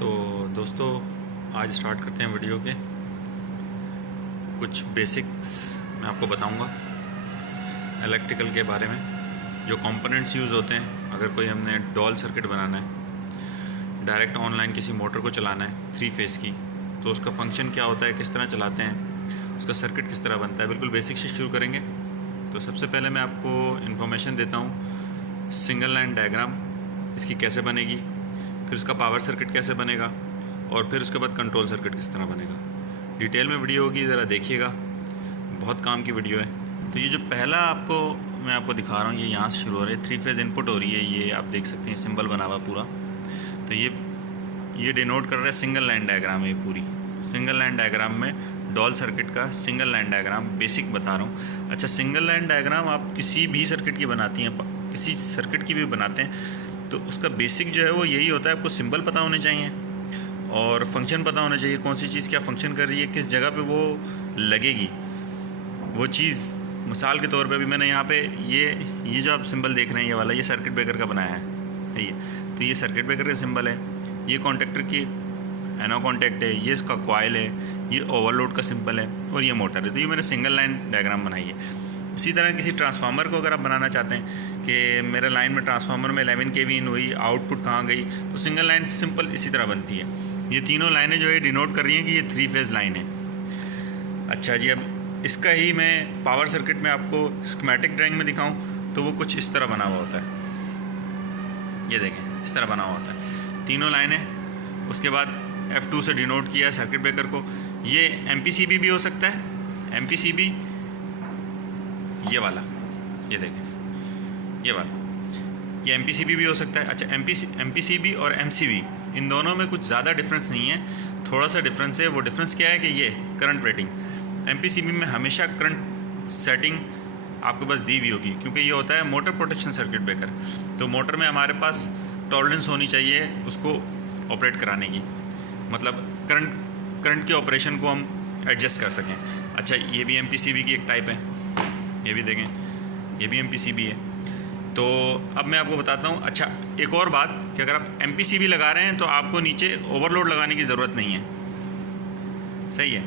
तो दोस्तों आज स्टार्ट करते हैं वीडियो के कुछ बेसिक्स मैं आपको बताऊंगा इलेक्ट्रिकल के बारे में। जो कंपोनेंट्स यूज़ होते हैं, अगर कोई हमने डॉल सर्किट बनाना है, डायरेक्ट ऑनलाइन किसी मोटर को चलाना है 3 फेज़ की, तो उसका फंक्शन क्या होता है, किस तरह चलाते हैं, उसका सर्किट किस तरह बनता है, बिल्कुल बेसिक से शुरू करेंगे। तो सबसे पहले मैं आपको इन्फॉर्मेशन देता हूँ सिंगल लाइन डायग्राम इसकी कैसे बनेगी, फिर उसका पावर सर्किट कैसे बनेगा, और फिर उसके बाद कंट्रोल सर्किट किस तरह बनेगा। डिटेल में वीडियो होगी, ज़रा देखिएगा, बहुत काम की वीडियो है। तो ये जो पहला मैं आपको दिखा रहा हूँ, ये यहाँ से शुरू हो रहा है, 3 फेज़ इनपुट हो रही है। ये आप देख सकते हैं सिंबल बना हुआ पूरा। तो ये डिनोट कर रहा है सिंगल लाइन डायग्राम है। ये पूरी सिंगल लाइन डायग्राम में डॉल सर्किट का सिंगल लाइन डायग्राम बेसिक बता रहा हूँ। अच्छा, सिंगल लाइन डायग्राम आप किसी भी सर्किट की बनाती हैं, किसी सर्किट की भी बनाते हैं, तो उसका बेसिक जो है वो यही होता है, आपको सिंबल पता होने चाहिए और फंक्शन पता होना चाहिए, कौन सी चीज़ क्या फंक्शन कर रही है, किस जगह पे वो लगेगी वो चीज़। मिसाल के तौर पे अभी मैंने यहाँ पे ये जो आप सिंबल देख रहे हैं, ये वाला, ये सर्किट ब्रेकर का बनाया है ये। तो ये सर्किट ब्रेकर का सिंबल है, ये कॉन्टेक्टर की एनो कॉन्टैक्ट है, ये इसका कॉइल है, ये ओवरलोड का सिंबल है, और ये मोटर है। तो ये मैंने सिंगल लाइन डायग्राम बनाई है। इसी तरह किसी ट्रांसफार्मर को अगर आप बनाना चाहते हैं कि मेरे लाइन में ट्रांसफार्मर में 11 kV इन हुई, आउटपुट कहाँ गई, तो सिंगल लाइन सिंपल इसी तरह बनती है। ये तीनों लाइनें जो है डिनोट कर रही हैं कि ये 3 फेज़ लाइन है। अच्छा जी, अब इसका ही मैं पावर सर्किट में आपको स्कीमेटिक ड्राइंग में दिखाऊं तो वो कुछ इस तरह बना हुआ होता है। ये देखें, इस तरह बना हुआ होता है, तीनों लाइनें। उसके बाद F2 से डिनोट किया सर्किट ब्रेकर को। ये MPCB भी हो सकता है, MPCB ये वाला, ये देखें ये वाला, ये MPCB भी हो सकता है। अच्छा, MPCB और MCB इन दोनों में कुछ ज़्यादा डिफरेंस नहीं है, थोड़ा सा डिफरेंस है। वो डिफरेंस क्या है कि ये करंट रेटिंग, MPCB में हमेशा करंट सेटिंग आपके पास दी हुई होगी, क्योंकि ये होता है मोटर प्रोटेक्शन सर्किट ब्रेकर। तो मोटर में हमारे पास टॉलरेंस होनी चाहिए उसको ऑपरेट कराने की, मतलब करंट के ऑपरेशन को हम एडजस्ट कर सकें। अच्छा, ये भी MPCB की एक टाइप है, ये भी देखें, ये भी MPCB है। तो अब मैं आपको बताता हूँ। अच्छा, एक और बात कि अगर आप MPCB लगा रहे हैं तो आपको नीचे ओवरलोड लगाने की ज़रूरत नहीं है, सही है।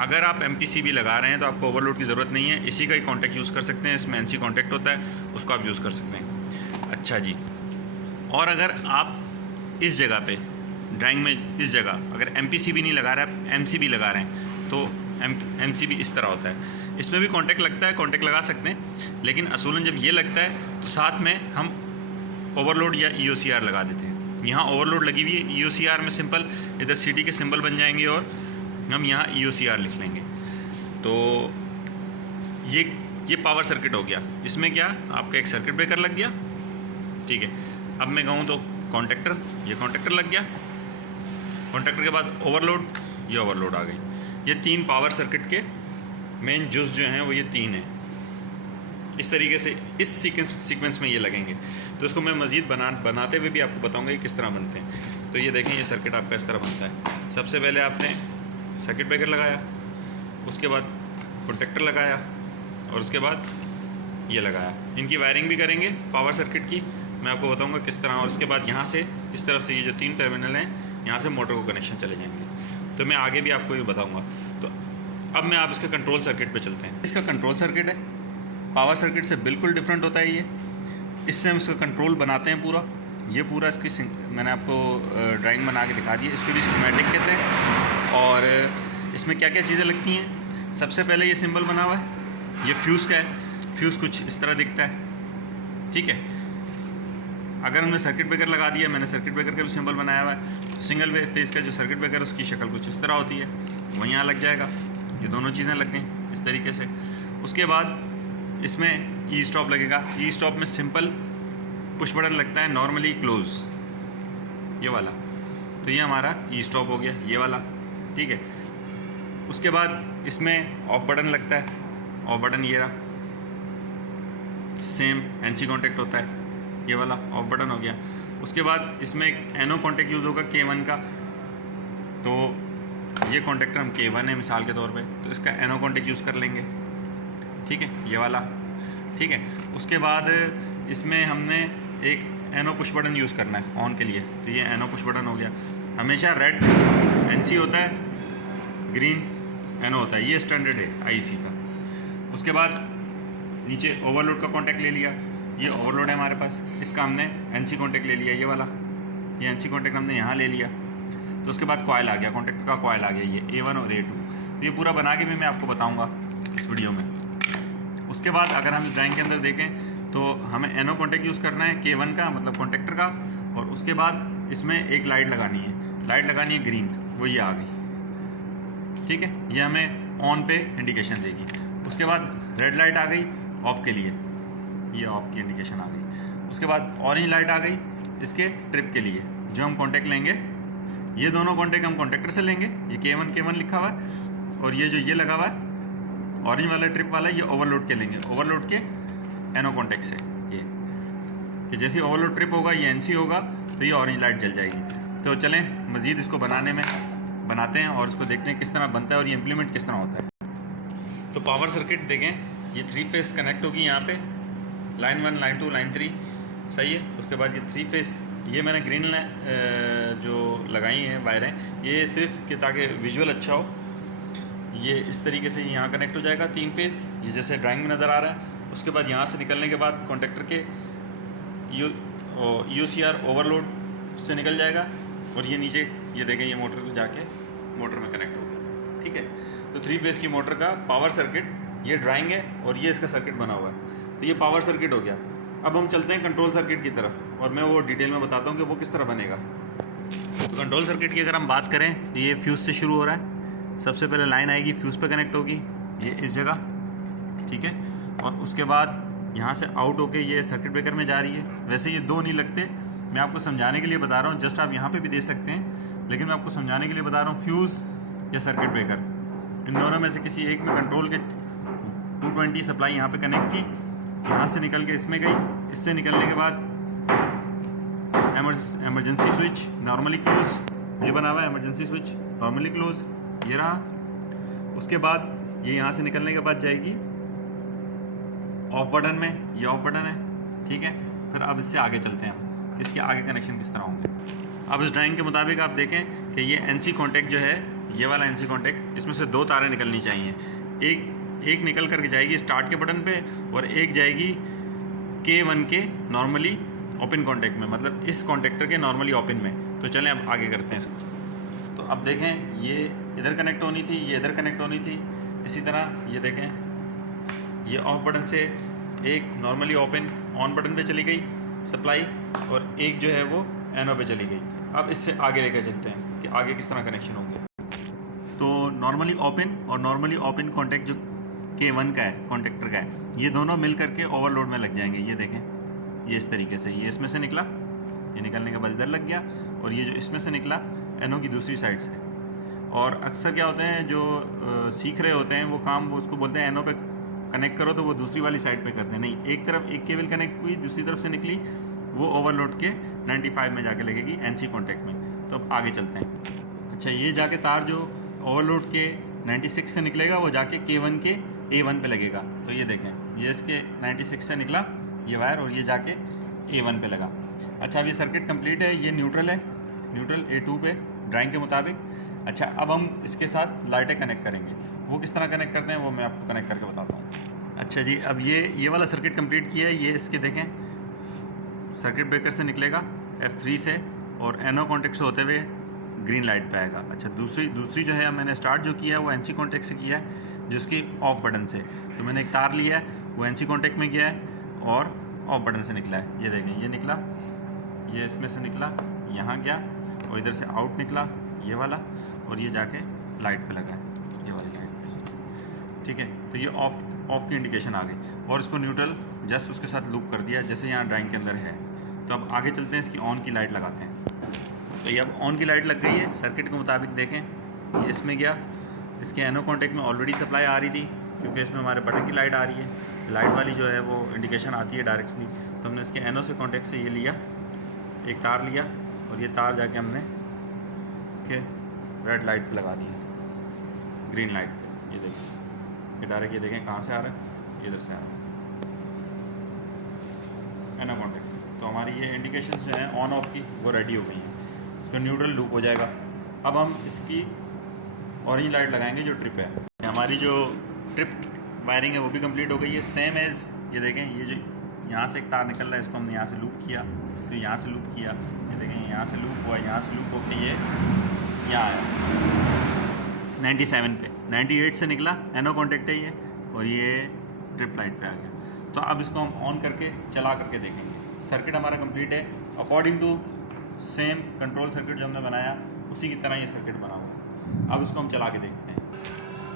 अगर आप MPCB लगा रहे हैं तो आपको ओवरलोड की ज़रूरत नहीं है, इसी का ही कॉन्टैक्ट यूज़ कर सकते हैं। इसमें NC कॉन्टैक्ट होता है, उसको आप यूज़ कर सकते हैं। अच्छा जी, और अगर आप इस जगह पे ड्राइंग में इस जगह अगर MPCB नहीं लगा रहे, आप MCB लगा रहे हैं, तो MCB इस तरह होता है। इसमें भी कॉन्टैक्ट लगता है, कॉन्टैक्ट लगा सकते हैं, लेकिन असूलन जब ये लगता है तो साथ में हम ओवरलोड या EOCR लगा देते हैं। यहाँ ओवरलोड लगी हुई है, EOCR में सिंपल इधर सिटी के सिंबल बन जाएंगे और हम यहाँ EOCR लिख लेंगे। तो ये पावर सर्किट हो गया। इसमें क्या आपका एक सर्किट ब्रेकर लग गया, ठीक है। अब मैं कहूँ तो कॉन्टैक्टर, ये कॉन्टैक्टर लग गया, कॉन्टैक्टर के बाद ओवरलोड, ये ओवरलोड आ गई। ये 3 पावर सर्किट के मेन जुज जो हैं वो ये 3 हैं। इस तरीके से इस सीक्वेंस में ये लगेंगे। तो इसको मैं मज़ीद बनाते हुए भी आपको बताऊंगा ये किस तरह बनते हैं। तो ये देखें, ये सर्किट आपका इस तरह बनता है। सबसे पहले आपने सर्किट ब्रेकर लगाया, उसके बाद कॉन्टैक्टर लगाया, और उसके बाद ये लगाया। इनकी वायरिंग भी करेंगे पावर सर्किट की, मैं आपको बताऊँगा किस तरह। और उसके बाद यहाँ से इस तरफ से ये जो 3 टर्मिनल हैं, यहाँ से मोटर को कनेक्शन चले जाएंगे। तो मैं आगे भी आपको ये बताऊँगा। तो अब मैं आप इसके कंट्रोल सर्किट पे चलते हैं। इसका कंट्रोल सर्किट है, पावर सर्किट से बिल्कुल डिफरेंट होता है ये। इससे हम इसका कंट्रोल बनाते हैं पूरा। ये पूरा इसकी मैंने आपको ड्राइंग बना के दिखा दी है। इसको भी स्कीमेटिक कहते हैं। और इसमें क्या क्या चीज़ें लगती हैं, सबसे पहले ये सिंबल बना हुआ है, ये फ्यूज़ का है। फ्यूज़ कुछ इस तरह दिखता है, ठीक है। अगर हमने सर्किट ब्रेकर लगा दिया, मैंने सर्किट ब्रेकर का भी सिंबल बनाया हुआ है, तो सिंगल फेज़ का जो सर्किट ब्रेकर है उसकी शक्ल कुछ इस तरह होती है, वो यहाँ लग जाएगा। ये दोनों चीज़ें लग गई इस तरीके से। उसके बाद इसमें ई स्टॉप लगेगा। ई स्टॉप में सिंपल पुश बटन लगता है, नॉर्मली क्लोज, ये वाला। तो ये हमारा ई स्टॉप हो गया, ये वाला, ठीक है। उसके बाद इसमें ऑफ बटन लगता है, ऑफ बटन ये रहा, सेम NC कॉन्टैक्ट होता है, ये वाला ऑफ बटन हो गया। उसके बाद इसमें एक एनो कॉन्टैक्ट यूज़ होगा K1 का, तो ये कॉन्टैक्टर हम K1 है मिसाल के तौर पे, तो इसका एनो कॉन्टैक्ट यूज़ कर लेंगे, ठीक है, ये वाला, ठीक है। उसके बाद इसमें हमने एक एनो पुश बटन यूज़ करना है ऑन के लिए, तो ये एनो पुश बटन हो गया। हमेशा रेड एनसी होता है, ग्रीन एनो होता है, ये स्टैंडर्ड है आईसी का। उसके बाद नीचे ओवरलोड का कॉन्टैक्ट ले लिया, ये ओवरलोड है हमारे पास, इसका हमने एनसी कॉन्टैक्ट ले लिया, ये वाला, ये एनसी कॉन्टैक्ट हमने यहाँ ले लिया। तो उसके बाद कॉयल आ गया, कॉन्टैक्टर का कॉयल आ गया, ये A1 और A2। तो ये पूरा बना के भी मैं आपको बताऊँगा इस वीडियो में। उसके बाद अगर हम इस ड्राइंग के अंदर देखें तो हमें एनो कॉन्टैक्ट यूज़ करना है K1 का, मतलब कॉन्टैक्टर का। और उसके बाद इसमें एक लाइट लगानी है, लाइट लगानी है ग्रीन, वो ये आ गई, ठीक है, ये हमें ऑन पे इंडिकेशन देगी। उसके बाद रेड लाइट आ गई ऑफ के लिए, ये ऑफ की इंडिकेशन आ गई। उसके बाद ऑरेंज लाइट आ गई इसके ट्रिप के लिए, जो हम कॉन्टैक्ट लेंगे, ये दोनों कॉन्टैक्ट हम कॉन्टैक्टर से लेंगे, ये K1 लिखा हुआ है, और ये जो ये लगा हुआ है ऑरेंज वाला ट्रिप वाला, ये ओवरलोड के लेंगे, ओवरलोड के एनो कॉन्टैक्ट से। ये कि जैसे ओवरलोड ट्रिप होगा ये एनसी होगा तो ये ऑरेंज लाइट जल जाएगी। तो चलें मज़ीद इसको बनाते हैं और इसको देखते हैं किस तरह बनता है और ये इम्प्लीमेंट किस तरह होता है। तो पावर सर्किट देखें, ये 3 फेस कनेक्ट होगी यहाँ पे, लाइन 1, लाइन 2, लाइन 3, सही है। उसके बाद ये 3 फेस, ये मैंने ग्रीन जो लगाई हैं वायरें, ये सिर्फ कि ताकि विजुअल अच्छा हो, ये इस तरीके से यहाँ कनेक्ट हो जाएगा 3 फेस, ये जैसे ड्राइंग में नज़र आ रहा है। उसके बाद यहाँ से निकलने के बाद कॉन्टैक्टर के UCR ओवरलोड से निकल जाएगा, और ये नीचे ये देखें, ये मोटर को जाके मोटर में कनेक्ट होगा, ठीक है। तो 3 फेस की मोटर का पावर सर्किट, ये ड्राइंग है और ये इसका सर्किट बना हुआ है। तो ये पावर सर्किट हो गया। अब हम चलते हैं कंट्रोल सर्किट की तरफ, और मैं वो डिटेल में बताता हूँ कि वो किस तरह बनेगा। तो कंट्रोल सर्किट की अगर हम बात करें तो ये फ्यूज़ से शुरू हो रहा है। सबसे पहले लाइन आएगी, फ्यूज़ पे कनेक्ट होगी, ये इस जगह, ठीक है। और उसके बाद यहाँ से आउट होके ये सर्किट ब्रेकर में जा रही है। वैसे ये 2 नहीं लगते, मैं आपको समझाने के लिए बता रहा हूँ, जस्ट आप यहाँ पे भी दे सकते हैं, लेकिन मैं आपको समझाने के लिए बता रहा हूँ। फ्यूज़ या सर्किट ब्रेकर, इन दोनों में से किसी एक में कंट्रोल के 220 सप्लाई यहाँ पे कनेक्ट की, यहाँ से निकल के इसमें गई, इससे निकलने के बाद एमरजेंसी स्विच नॉर्मली क्लोज, ये बना हुआ है एमरजेंसी स्विच नॉर्मली क्लोज, ये रहा। उसके बाद ये यहाँ से निकलने के बाद जाएगी ऑफ बटन में, ये ऑफ बटन है, ठीक है। फिर अब इससे आगे चलते हैं हम, इसके आगे कनेक्शन किस तरह होंगे। अब इस ड्राइंग के मुताबिक आप देखें कि ये एनसी कॉन्टैक्ट जो है, ये वाला एनसी कॉन्टैक्ट, इसमें से 2 तारें निकलनी चाहिए। एक निकल करके जाएगी स्टार्ट के बटन पे, और एक जाएगी K1 के नॉर्मली ओपन कॉन्टैक्ट में, मतलब इस कॉन्टैक्टर के नॉर्मली ओपन में। तो चलें अब आगे करते हैं इसको। तो अब देखें, ये इधर कनेक्ट होनी थी, ये इधर कनेक्ट होनी थी। इसी तरह ये देखें, ये ऑफ बटन से एक नॉर्मली ओपन ऑन बटन पे चली गई सप्लाई, और एक जो है वो एनो पे चली गई। अब इससे आगे लेकर चलते हैं कि आगे किस तरह कनेक्शन होंगे। तो नॉर्मली ओपन और नॉर्मली ओपन कॉन्टैक्ट जो K1 का है, कॉन्टैक्टर का है, ये दोनों मिल करके ओवरलोड में लग जाएंगे। ये देखें, ये इस तरीके से, ये इसमें से निकला, ये निकलने के बाद इधर लग गया, और ये जो इसमें से निकला एनो की दूसरी साइड से। और अक्सर क्या होते हैं, जो सीख रहे होते हैं वो काम, वो उसको बोलते हैं एनो पे कनेक्ट करो, तो वो दूसरी वाली साइड पे करते हैं। नहीं, एक तरफ एक केबल कनेक्ट हुई, दूसरी तरफ से निकली, वो ओवरलोड के 95 में जाके लगेगी एनसी कॉन्टैक्ट में। तो अब आगे चलते हैं। अच्छा, ये जाके तार जो ओवरलोड के 96 से निकलेगा, वो जाके K1 के A1 पे लगेगा। तो ये देखें, ये इसके 96 से निकला ये वायर, और ये जाके A1 पे लगा। अच्छा, अब ये सर्किट कंप्लीट है, ये न्यूट्रल है, न्यूट्रल A2 पे ड्राइंग के मुताबिक। अच्छा, अब हम इसके साथ लाइटें कनेक्ट करेंगे। वो किस तरह कनेक्ट करते हैं वो मैं आपको कनेक्ट करके बताता हूँ। अच्छा जी, अब ये वाला सर्किट कंप्लीट किया है। ये इसके देखें, सर्किट ब्रेकर से निकलेगा F3 से, और एनो कॉन्टैक्ट से होते हुए ग्रीन लाइट पे आएगा। अच्छा, दूसरी जो है मैंने स्टार्ट जो किया है वो एनसी कॉन्टैक्ट से किया है, जिसकी ऑफ बटन से। तो मैंने एक तार लिया है, वो एनसी कॉन्टैक्ट में गया है और ऑफ बटन से निकला है। ये देखें, ये निकला, ये इसमें से निकला, यहाँ गया, और इधर से आउट निकला ये वाला, और ये जाके लाइट पे लगा है, ये वाली लाइट पे, ठीक है। तो ये ऑफ की इंडिकेशन आ गई, और इसको न्यूट्रल जस्ट उसके साथ लूप कर दिया, जैसे यहाँ ड्राइंग के अंदर है। तो अब आगे चलते हैं, इसकी ऑन की लाइट लगाते हैं। तो ये अब ऑन की लाइट लग गई है सर्किट के मुताबिक। देखें, ये इसमें गया, इसके एनो कॉन्टैक्ट में ऑलरेडी सप्लाई आ रही थी, क्योंकि इसमें हमारे बटन की लाइट आ रही है, लाइट वाली जो है वो इंडिकेशन आती है डायरेक्टली। तो हमने इसके एनो से कॉन्टैक्ट से ये लिया, एक तार लिया, और ये तार जाके हमने इसके रेड लाइट पे लगा दिया, ग्रीन लाइट पे। ये देखिए, ये डायरेक्ट, ये देखें कहाँ से आ रहा है, इधर से आ रहा है। एनो कॉन्टेक्ट से। तो हमारी ये इंडिकेशन जो हैं ऑन ऑफ की वो रेडी हो गई हैं। इसको न्यूट्रल लूप हो जाएगा। अब हम इसकी ऑरेंज लाइट लगाएंगे जो ट्रिप है। हमारी जो ट्रिप वायरिंग है वो भी कंप्लीट हो गई है, सेम एज़ ये देखें, ये जो यहाँ से एक तार निकल रहा है इसको हमने यहाँ से लूप किया, इससे यहाँ से लूप किया, ये देखें यहाँ से लूप हुआ, यहाँ से लूप होके ये यहाँ आया 97 पे, 98 से निकला, एनो कॉन्टेक्ट है ये, और ये ट्रिप लाइट पे आ गया। तो अब इसको हम ऑन करके चला करके देखेंगे। सर्किट हमारा कंप्लीट है according to same control circuit जो हमने बनाया उसी की तरह ये सर्किट बना हुआ है। अब इसको हम चला के देखते हैं।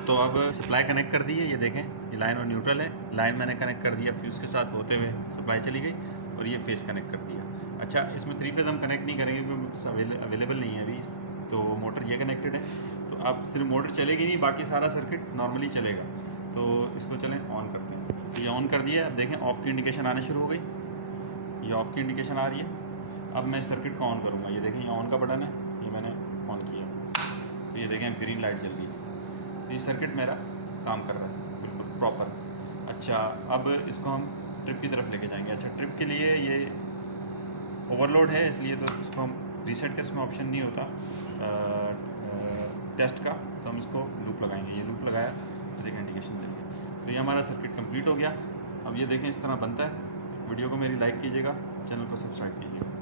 तो अब सप्लाई कनेक्ट कर दी है, ये देखें ये लाइन और न्यूट्रल है, लाइन मैंने कनेक्ट कर दिया, फ्यूज़ के साथ होते हुए सप्लाई चली गई और ये फेस कनेक्ट कर दिया। अच्छा, इसमें 3 फेज़ हम कनेक्ट नहीं करेंगे क्योंकि अवेलेबल नहीं है अभी, तो मोटर ये कनेक्टेड है। तो अब सिर्फ मोटर चलेगी नहीं, बाकी सारा सर्किट नॉर्मली चलेगा। तो इसको चलें ऑन करते हैं। तो ये ऑन कर दिया है। अब देखें ऑफ़ की इंडिकेशन आने शुरू हो गई, ये ऑफ़ की इंडिकेशन आ रही है। अब मैं सर्किट को ऑन करूँगा, ये देखें ये ऑन का बटन है, ये मैंने ऑन किया, तो ये देखें ग्रीन लाइट जल गई। तो ये सर्किट मेरा काम कर रहा है बिल्कुल प्रॉपर। अच्छा, अब इसको हम ट्रिप की तरफ लेके जाएंगे। अच्छा, ट्रिप के लिए ये ओवरलोड है इसलिए तो इसको हम रीसेट का इसमें ऑप्शन नहीं होता टेस्ट का, तो हम इसको लूप लगाएंगे। ये लूप लगाया तो देखिए इंडिकेशन देंगे। तो ये हमारा सर्किट कंप्लीट हो गया। अब ये देखें इस तरह बनता है। वीडियो को मेरी लाइक कीजिएगा, चैनल को सब्सक्राइब कीजिएगा।